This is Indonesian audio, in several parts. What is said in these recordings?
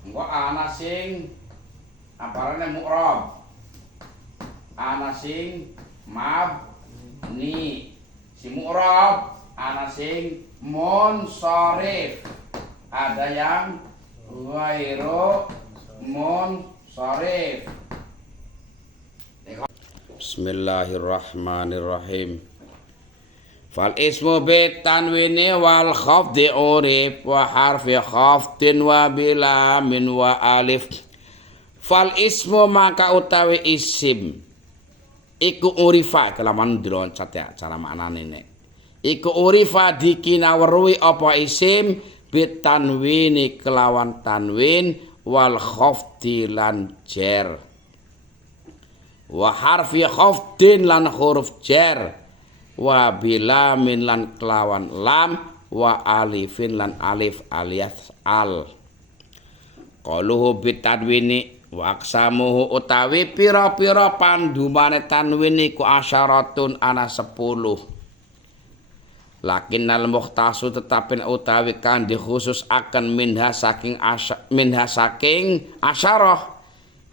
Engko ana sing aparane mu'rab. Ana sing mabni. Si mu'rab ana sing munsharif. Ada yang ghairu munsharif. Bismillahirrahmanirrahim. Fal ismu bi tanwini wal khafdi urif wa harfi khafdin wa bila min wa alif. Fal ismu maka utawi isim iku urifa kelaman diloncat ya cara maknane nek. Iku urifa dikinaweruhi apa isim bi tanwini kelawan tanwin wal khafdi lan jar. Wa harfi khafdin lan huruf jar. Wa bila min lan kelawan lam wa alifin lan alif alias al. Qaluhu bitadwini wa aqsamuhu utawi pira-pira pandumane tanwin iku asyaratun ana 10. Lakinnal mukhtasu tetapin utawi kang dikhusus akan minha saking asyarah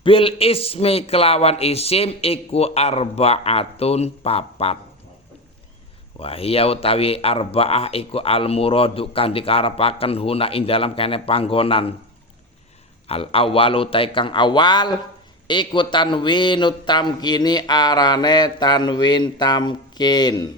bil ismi kelawan isim iku arbaatun papat. Wahia utawi arba'ah iku al muradu kang dikarepaken huna ing dalam kene panggonan. Al awwalu ta kang awal iku tanwinut tamkini arane tanwin tamkin.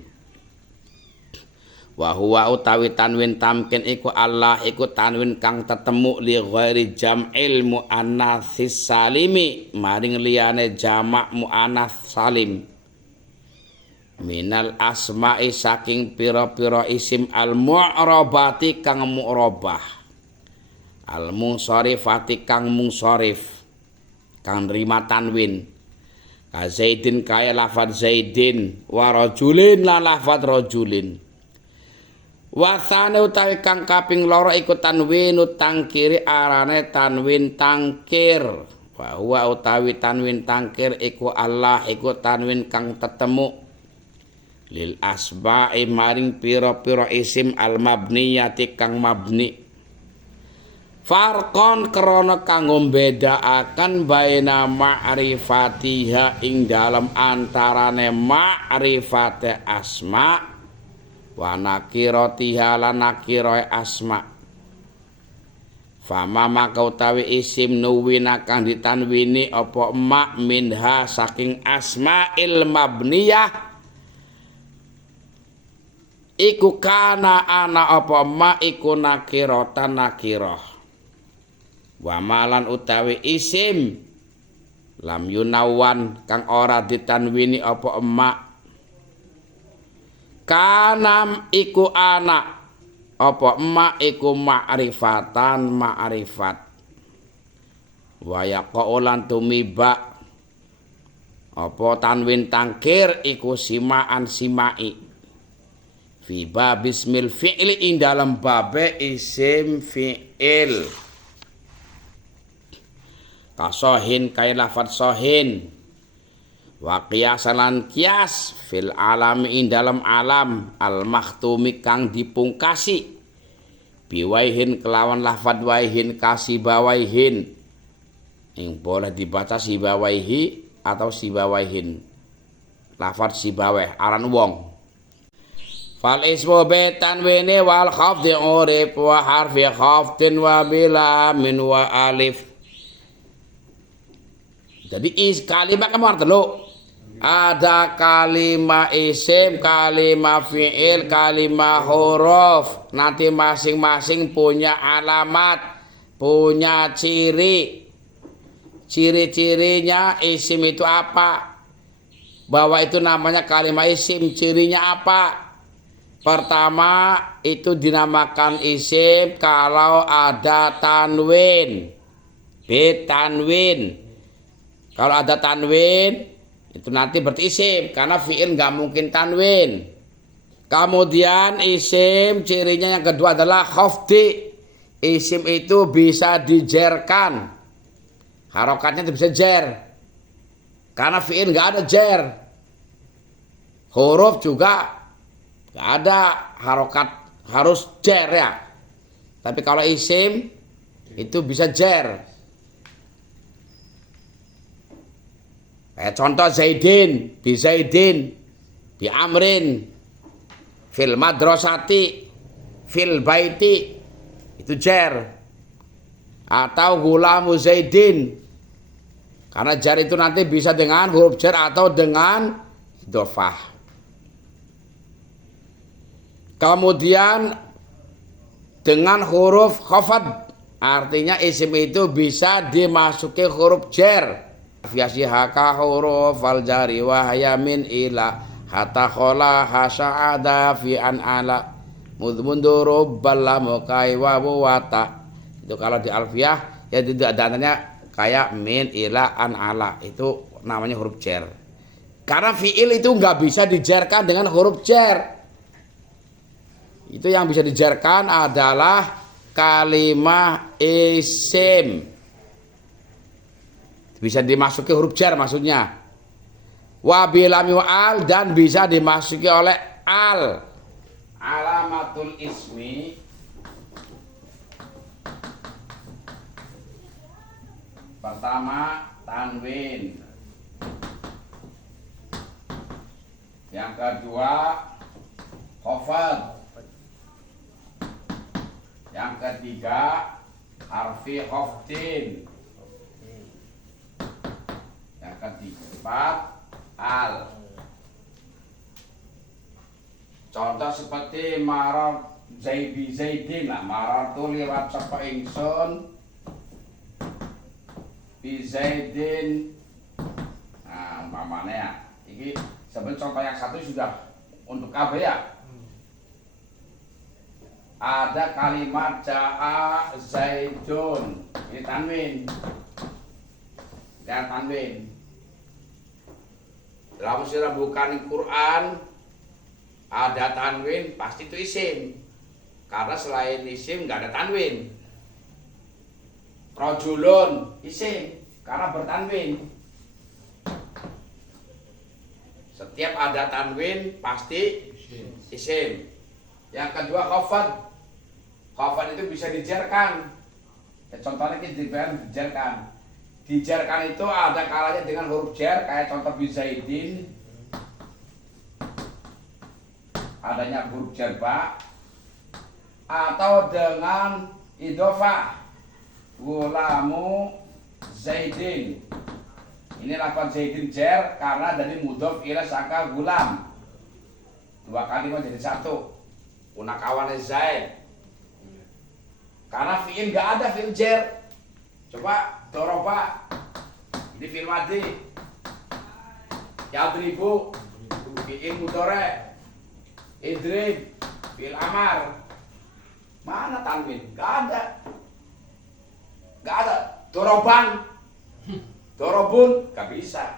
Wa huwa utawi tanwin tamkin iku Allah iku tanwin kang tetemu li ghairi jam'il muannatsis salimi maring liyane jamak muannats salim. Minal asma'i saking pira-pira isim al mu'rabati kang mu'rabah al munsharifati kang munsharif kang nrima tanwin ka zaidin kaya lafadz zaidin wa rajulin lan lafadz rajulin wa tsani utawi kang kaping loro iku tanwinut tangkiri arane tanwin tangkir wa huwa utawi tanwin tangkir iku Allah iku tanwin kang tetemu lil asba'i maring pira-pira isim al mabniyati kang mabni farqon krana kanggo mbedakaken baina ma'rifatiha ing dalam antarane ma'rifate asma wa nakiratiha lan nakirae asma. Fama maka utawi isim nuwina kang ditanwini apa ma minha saking asma'il mabniyah iku kana ana apa ma iku nakiratan nakirah wa malan utawi isim lam yunawan kang ora ditanwini apa ma kana iku ana apa ma iku ma'rifatan ma'rifat wa yaqaulan tumiba apa tanwin tangkir iku simaan simai fi bab ismil fi'li ing dalam babe isim fi'il kasohin kaya lafadz sohin wa qiyasan qiyas fil alami ing dalam alam al makhtumi kang dipungkasi biwaihin kelawan lafadz waihin kasibawaihin ing boleh dibaca sibawaihi atau sibawaihin lafadz sibaweh aran wong. Fal ismu bi tanwini wal khafdi urif wa harfi khafdin wa bila min wa alif. Jadi kalimat kamu harus dulu. Ada kalimat isim, kalimat fi'il, kalimat huruf. Nanti masing-masing punya alamat, punya ciri. Ciri-cirinya isim itu apa? Bahwa itu namanya kalimat isim, cirinya apa? Pertama itu dinamakan isim kalau ada tanwin. Tanwin. Kalau ada tanwin itu nanti berarti isim karena fi'il nggak mungkin tanwin. Kemudian isim cirinya yang kedua adalah khafdi. Isim itu bisa dijerkan. Harokatnya itu bisa jer. Karena fi'il nggak ada jer. Huruf juga nggak ada harokat, harus jer ya. Tapi kalau isim itu bisa jer. Contoh Zaidin, bi Zaidin, bi Amrin, fil madrasati, fil baiti, itu jer. Atau gulamu Zaidin, karena jar itu nanti bisa dengan huruf jar atau dengan idhofah. Kemudian dengan huruf khafad, artinya isim itu bisa dimasuki huruf jar. Fiasihaka huruf al jari wahya min ila hatta khola hasa'ada fi an ala mudmundurub balamu kai wa wata. Itu kalau di alfiyah ya itu adanya kayak min ila an ala, itu namanya huruf jar. Karena fiil itu nggak bisa dijarkan dengan huruf jar. Itu yang bisa dijarkan adalah kalimah isim. Bisa dimasuki huruf jar maksudnya. Wa bilami wa al, dan bisa dimasuki oleh al. Alamatul ismi pertama tanwin. Yang kedua khafad. Yang ketiga harfi khafdin. Yang keempat al. Contoh seperti marar Zaibi Zaidin lah, marar tuh lewat sapa ingsun bi Zaidin. Nah, umpamanya ya. Ini sebenarnya contoh yang satu sudah untuk KB ya. Ada kalimat ja'a Zaidun, ini tanwin. Dan tanwin. Dalam sirah bukan Quran ada tanwin pasti itu isim. Karena selain isim nggak ada tanwin. Rajulun isim karena bertanwin. Setiap ada tanwin pasti isim. Yang kedua khafad. Khafad itu bisa dijarkan. Ya, contohnya kita dijarkan. Dijarkan itu ada kalanya dengan huruf jar, kayak contoh bi Zaidin. Adanya huruf jar ba, atau dengan idhofah. Gulamu Zaidin. Ini lafaz Zaidin jar karena dari mudhof ila sangka gulam. Dua kalimat jadi satu. Unakawane Zaid. Karena fi'il nggak ada fi'il jar. Coba doroba. Ini fi'il madhi. Yadribu fi'il mudhari'. Idrib fi'il amar. Mana tanwin? Nggak ada. Nggak ada. Doroban, dorobun, nggak bisa.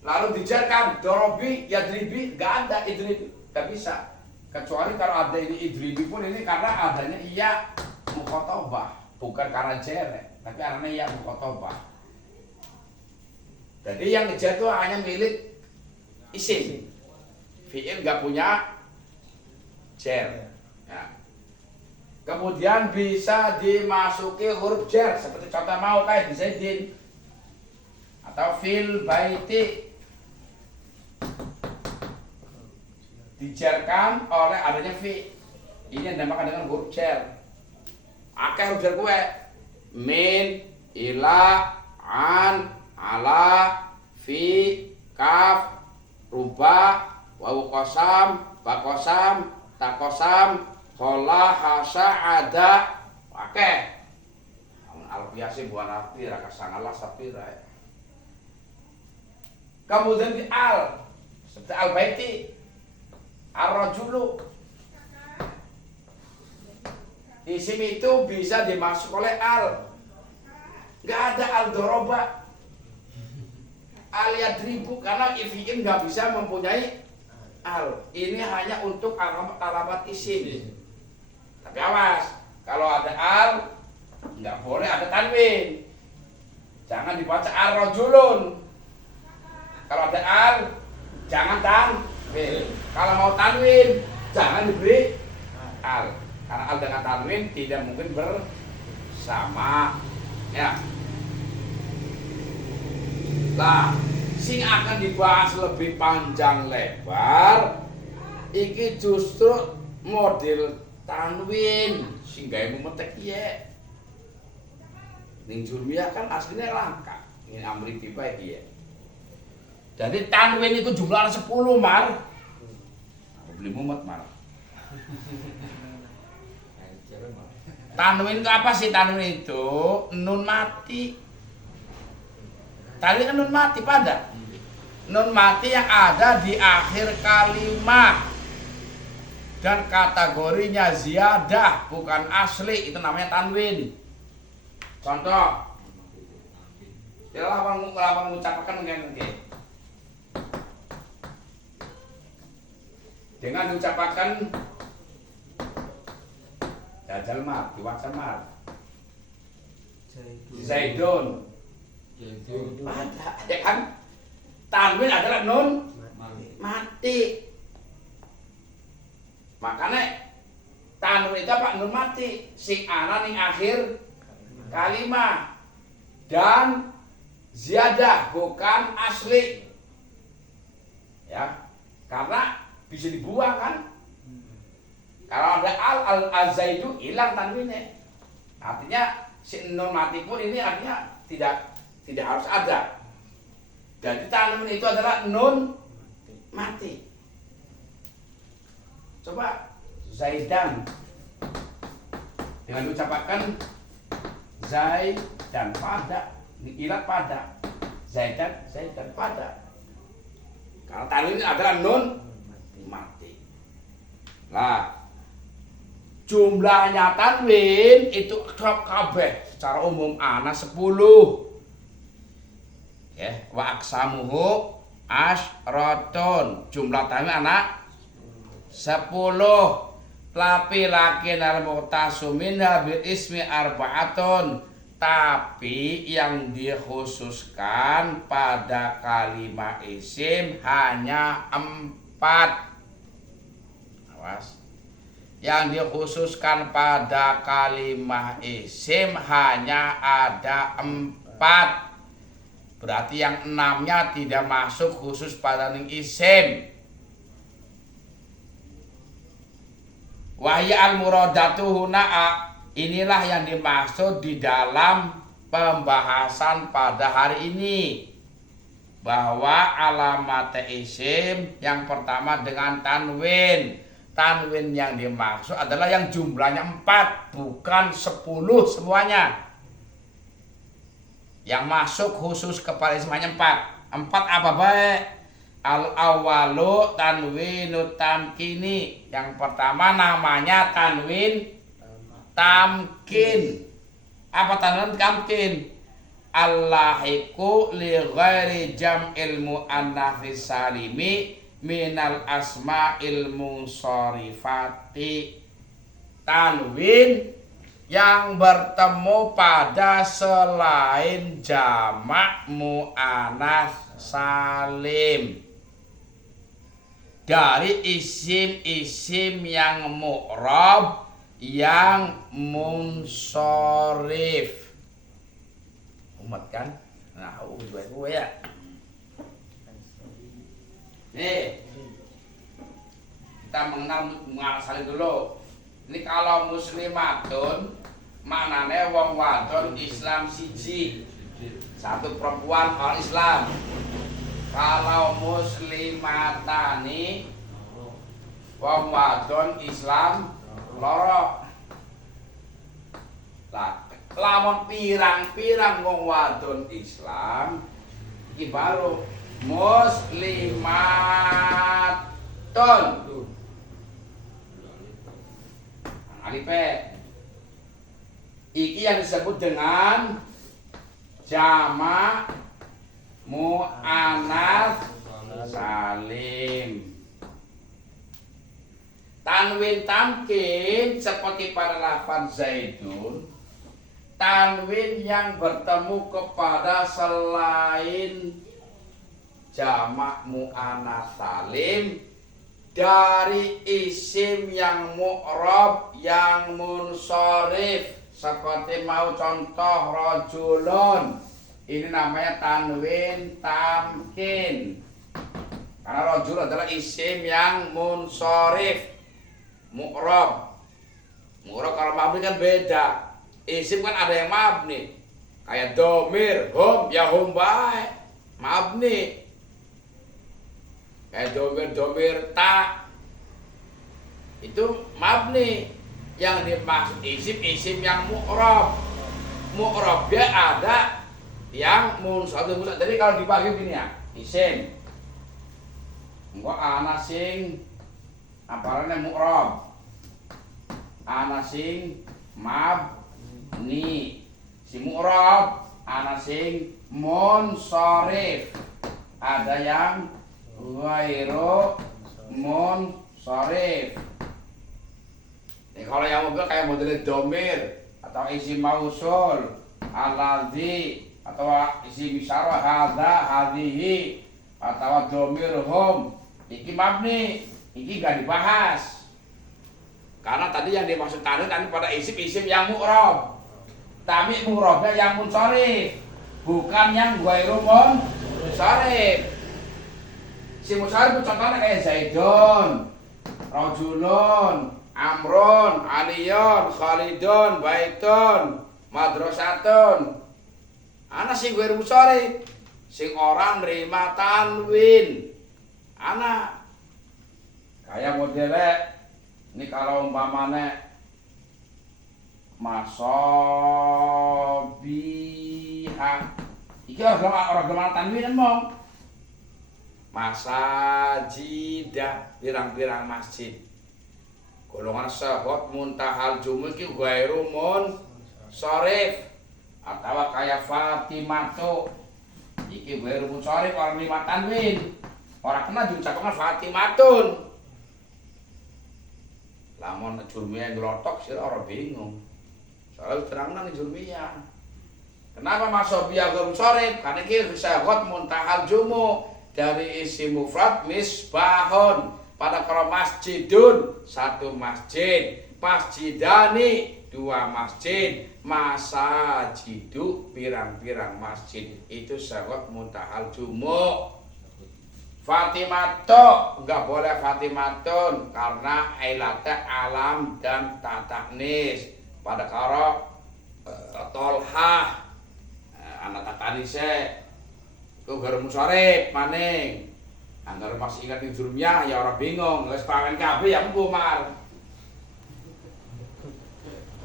Lalu dijarkan dorobi, yadribi, nggak ada idrib, nggak bisa. Kecuali kalau ada ini idribi pun ini karena adanya iya mukhotobah, bukan karena jere, tapi karena iya mukhotobah. Jadi yang ngejar itu hanya milik isim. Fi'il nggak punya jer. Ya. Kemudian bisa dimasuki huruf jar seperti contoh mau kayak di Zaidin atau fil baiti, dijarkan oleh adanya fi. Ini yang dinamakan dengan huruf jar. Akeh huruf jar kue min, ila, an, ala, fi, kaf, ruba, wawu kosam, ba kosam, ta kosam, khola, hasa, ada, akeh. Al-biasi bukan arti raka sangalah sapira. Kemudian di al seperti al-baiti, ar-rajulu. Isim itu bisa dimasuk oleh al. Nggak ada al-doroba, al-yadribu, karena fi'il nggak bisa mempunyai al. Ini hanya untuk alamat isim. Tapi awas, kalau ada al nggak boleh ada tanwin. Jangan dibaca ar-rajulun. Kalau ada al, jangan tanwin. Kalau mau tanwin, jangan diberi al. Karena al dengan tanwin tidak mungkin bersama. sama ya. Lah sing akan dibahas lebih panjang lebar iki justru model tanwin sing gawe memetek piye. Ning Jurmiyah kan aslinya langka. Ini amri tiba iki ya. Jadi tanwin itu jumlah 10 mar. Beli mumet mar. Tanwin itu apa sih tanwin itu? Nun mati. Tanwin kan nun mati pada. Nun mati yang ada di akhir kalimat. Dan kategorinya ziyadah bukan asli, itu namanya tanwin. Contoh. Ya lapang mengucapkan mungkin. Dengan mengucapkan jajal mar, diwaksan mar. Zaidun. Ada, ya kan? Tanwin adalah nun mati. Makanya tanwin itu apa? Nun mati. Sing ana ning akhir kalimat dan ziyadah bukan asli. Ya. Karena bisa dibuang kan? Kalau ada al-zaidu hilang tanwinnya. Artinya si nun mati pun ini artinya tidak harus ada. Jadi tanwin itu adalah nun mati. Coba Zaidan dengan ucapkan Zaidan pada, ilat pada, Zaidan pada. Karena tanwin adalah nun mati. Lah, jumlahnya tanwin itu kabeh secara umum ana 10. Ya, wa aksamuhu asyratun. Jumlah tanwin ana 10. Tapi lakin al-muqtasu minha bil ismi arba'atun. Tapi yang dikhususkan pada kalimat isim hanya 4. Awas. Yang dikhususkan pada kalimat isim hanya ada 4. Berarti yang 6-nya tidak masuk khusus pada ning isim. Wahya al-muradatu huna'a. Inilah yang dimaksud di dalam pembahasan pada hari ini. Bahwa alamat isim yang pertama dengan tanwin. Tanwin yang dimaksud adalah yang jumlahnya 4, bukan 10 semuanya. Yang masuk khusus kepada isim hanya 4. 4 apa baik? Al-awalu tanwinu tamkini. Yang pertama namanya tanwin tamkin. Apa tanwin tamkin? Allahiku li ghairi jam'il muannatsis salimi minal asma'il munsharifati. Tanwin yang bertemu pada selain jamak muannats salim dari isim-isim yang mu'rab yang munsharif. Umat kan? Nah, gue ya. Nih, kita mengenal saling dulu. Ini kalau muslimatun maknanya wong wadon Islam siji. Satu perempuan orang Islam. Kalau muslimatani wong wadon Islam loro. Lah, lamun pirang-pirang wong wadon Islam iki baru muslimatun. Alipe. Iki yang disebut dengan jamak muannats salim. Tanwin tamkin seperti pada lafaz Zaidun. Tanwin yang bertemu kepada selain jamak muannats salim dari isim yang mu'rab yang munsharif seperti mau contoh rojulun, ini namanya tanwin tamkin. Karena rojul adalah isim yang munsharif, mu'rab. Mu'rab kalau mabni kan beda. Isim kan ada yang mabni. Kayak domir, hum, ya hum baik, mabni. Kayak domir ta, itu mabni. Yang dimaksud isim yang mu'rab. Mu'rabnya ada yang munsharif. Jadi kalau dibagi gini ya, isim. Engko ana sing aparane mu'rab. Ana sing mabni. Si mu'rab ana sing munsharif. Ada yang ghairu munsharif. Kalau yang mobil kayak model domir atau isim mausul, alladzi atau isim isyarah hadza hadhihi atau domir hum, iki mabni, iki gak dibahas. Karena tadi yang dimaksud tanwin kan pada isim-isim yang mu'rab. Tapi mu'rabnya yang munsharif, bukan yang ghairu munsharif. Si munsharif contohnya kayak Zaidun, Rajulun, Amrun, Aliyun, Khalidun, Baitun, Madrasatun. Ana sing ghairu munsharif, sing orang nerima tanwin. Ana kayak modelnya ini kalau umpamanya masobiha, iki orang gemal tanwin emong. Masajidah, pirang-pirang masjid. Golongan sahabat muntahal jumuh iki ghairu munsharif. Atau kayak Fatimatu, iki ghairu munsharif orang lima tanwin. Orang kena diucapkan Fatimatun. Lamun jurmiyah ngelotok sih orang bingung. Soal terangna jurmiyah. Kenapa masobiah ghairu munsharif? Karena iki sahabat muntahal jumuh dari isim mufrad misbahun. Pada kalau masjidun, satu masjid, masjidani, dua masjid, masajidu, pirang-pirang masjid. Itu sahabat muntahal jumuh. Fatimatu, enggak boleh Fatimatun karena ilatnya alam dan tataknis. Pada kalau Tolhah, anak tatanise, itu ghairu munsharif maning. Anggar pas ingat di jurumnya ya orang bingung, nggak sepakan kabeh ya empu mar.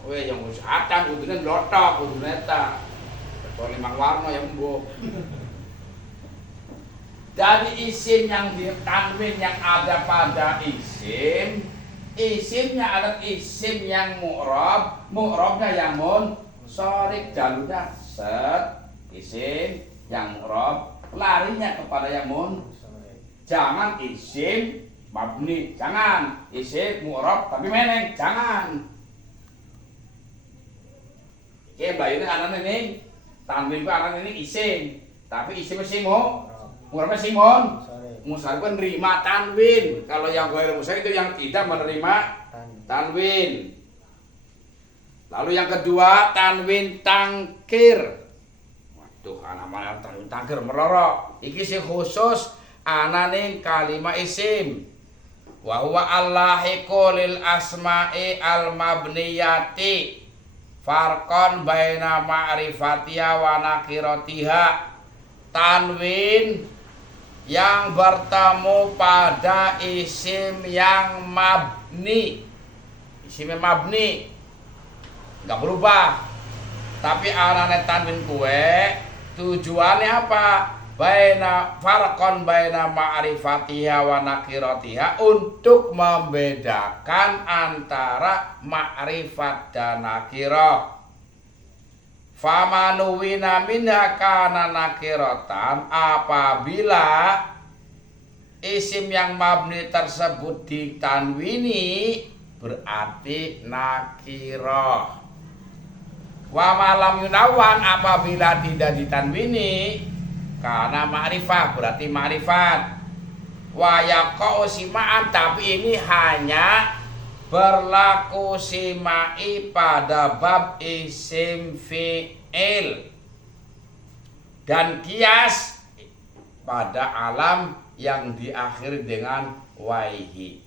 Weh yang usahatan kudune lotok kudune ta. Kecuali limang warna ya empu. Dari isim yang ditanwin yang ada pada isim, isimnya ada isim yang mu'rab, mu'rabnya yang munsharif, jalurnya set isim yang mu'rab, larinya kepada yang jangan isim mabni, jangan isim mu'rab tapi meneng, jangan. Oke, bayune anak ini tanwin ku anak ini isim, tapi isim mu'rabnya simon. Munsharif kan nerima tanwin. Kalau yang ghairu munsharif itu yang tidak menerima tanwin. Lalu yang kedua tanwin tangkir. Waduh, anak mana tanwin tangkir melorok. Iki sih khusus anane kalimah isim. Wa huwa allahiqu lil asma'i al mabniyati farqan baina ma'rifatiha wa nakiratiha. Tanwin yang bertemu pada isim yang mabni. Isim yang mabni enggak berubah. Tapi anane tanwin kue tujuannya apa? Farqan baina ma'rifatiha wa nakiratiha, untuk membedakan antara ma'rifat dan nakirah. Famanuwina minha kana nakiratan, apabila isim yang mabni tersebut ditanwini berarti nakirah. Wa malam yunawan, apabila tidak ditanwini karena ma'rifah berarti ma'rifat. Wa yaqau simaan, tapi ini hanya berlaku simai pada bab isim fi'il dan kias pada alam yang diakhiri dengan waihi.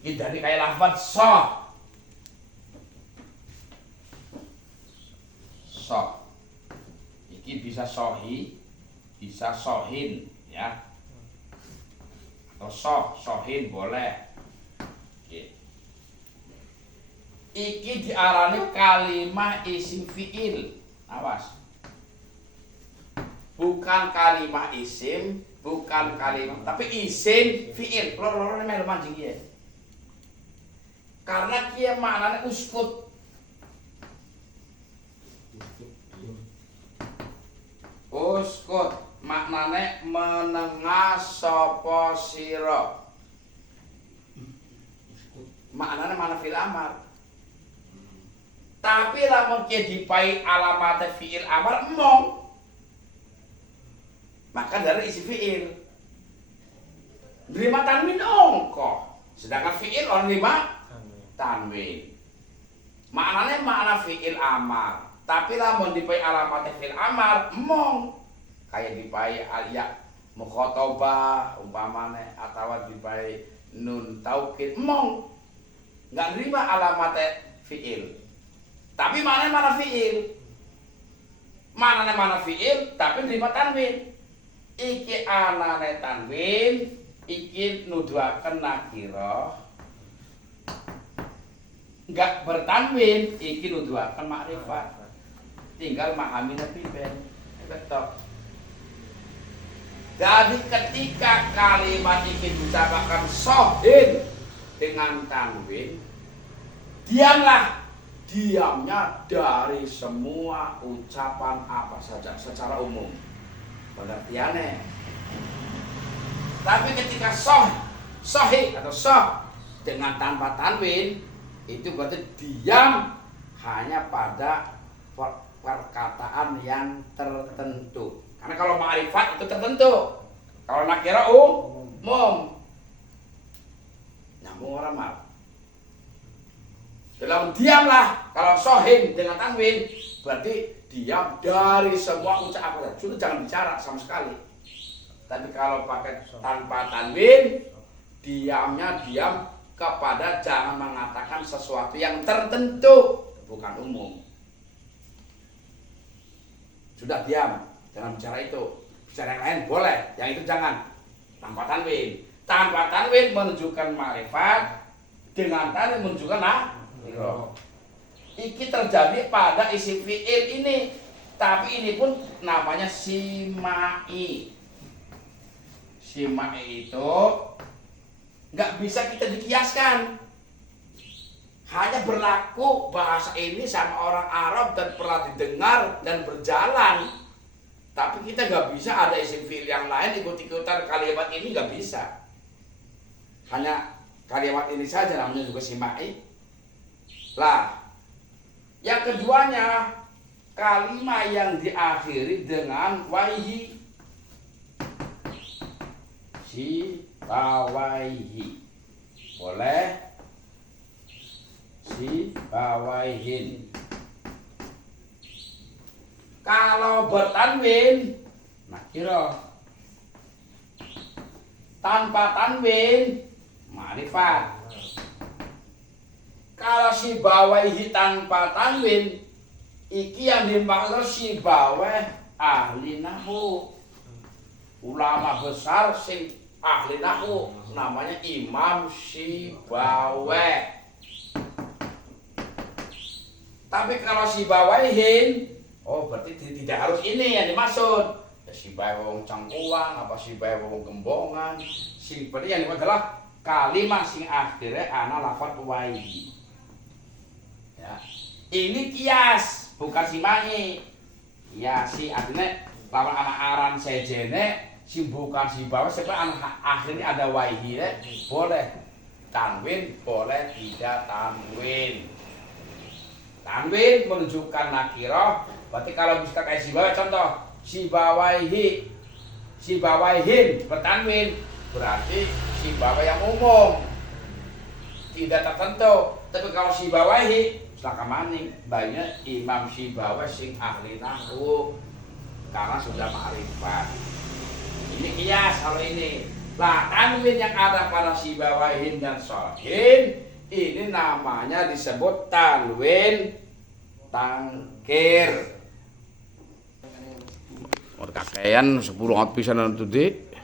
Ini dari kayak lafaz soh. Ini bisa sohi, bisa sohin, ya. Atau sohin boleh. Iki diarani kalimah isim fi'il. Awas. Bukan kalimah isim, bukan kalimah, tapi isim fi'il. Loro-loro melu mancing ya. Karena kia maknanya uskut. Uskut maknanya menengah sapa sira. Maknanya mana fil amar. Tapi lamun kia dipai alamat fi'il amar emong. Maka dari isi fi'il. Nerima tanwin ongko. Sedangkan fi'il orang nerima tanwin. Maknanya makna fi'il amar. Tapi lamun dipai alamat fi'il amar emong. Kayak dipai ya mukhotobah umpamane atau dipai nun taukid emong. Enggak nerima alamat fi'il. Tapi mana fi'il? Mana fi'il tapi nerima tanwin. Iki anane tanwin, iki nuduhaken nakira. Enggak bertanwin, iki nuduhaken makrifat. Tinggal memahami pipen. Betul. Jadi ketika kalimat iki diucapkan sohin dengan tanwin, diamnya dari semua ucapan apa saja secara umum pengertiannya. Tapi ketika sohi atau soh dengan tanpa tanwin, itu berarti diam hanya pada perkataan yang tertentu. Karena kalau ma'rifat itu tertentu, kalau nakira umum. Nyambung orang mal. Dalam diamlah, kalau sohin dengan tanwin berarti diam dari semua ucapan. Sudah jangan bicara sama sekali. Tapi kalau pakai tanpa tanwin, diamnya diam kepada jangan mengatakan sesuatu yang tertentu, bukan umum. Sudah diam, jangan bicara itu. Bicara yang lain boleh, yang itu jangan. Tanpa tanwin. Tanpa tanwin menunjukkan ma'rifat, dengan tanwin menunjukkan iki terjadi pada isim fi'il ini, tapi ini pun namanya simai. Simai itu nggak bisa kita dikiaskan. Hanya berlaku bahasa ini sama orang Arab dan pernah didengar dan berjalan. Tapi kita nggak bisa ada isim fi'il yang lain ikut-ikutan kalimat ini, nggak bisa. Hanya kalimat ini saja namanya juga simai. Lah, yang keduanya kalimat yang diakhiri dengan waihi. Si bawaihi. Boleh si bawaihin. Kalau bertanwin nakira. Tanpa tanwin ma'rifat. Kalau si bawaihi tanpa tanwin, iki yang dimaksud si bawah ahli nahwu. Ulama besar sing ahli nahwu namanya Imam Sibaweh. Tapi kalau si bawaihin, oh berarti tidak harus ini yang dimaksud. Ya, si bawang cangkuang, apa si bawang gembongan, si berarti yang dimaksud adalah kalimat sing akhirnya ana lafaz waihi. Ya. Ini kias, bukan simai. Ya si artinya lawan anak aran sejene, si bukan si bawah, siapa anak akhirnya ada waihi, boleh tanwin, boleh tidak tanwin. Tanwin menunjukkan nakirah, berarti kalau bisa kayak si bawah, contoh si bawaihi, si bawaihin bertanwin, berarti si bawah yang umum. tidak tertentu. Tapi kalau Sibawahi selaka maning banyak Imam Sibawahi sing ahli nahwu karena sudah ma'rifat. Ini kias kalau ini. Lah tanwin yang ada pada Sibawahin dan Sholhin ini namanya disebut tanwin tangkir. Kakean 10 pisan itu dik.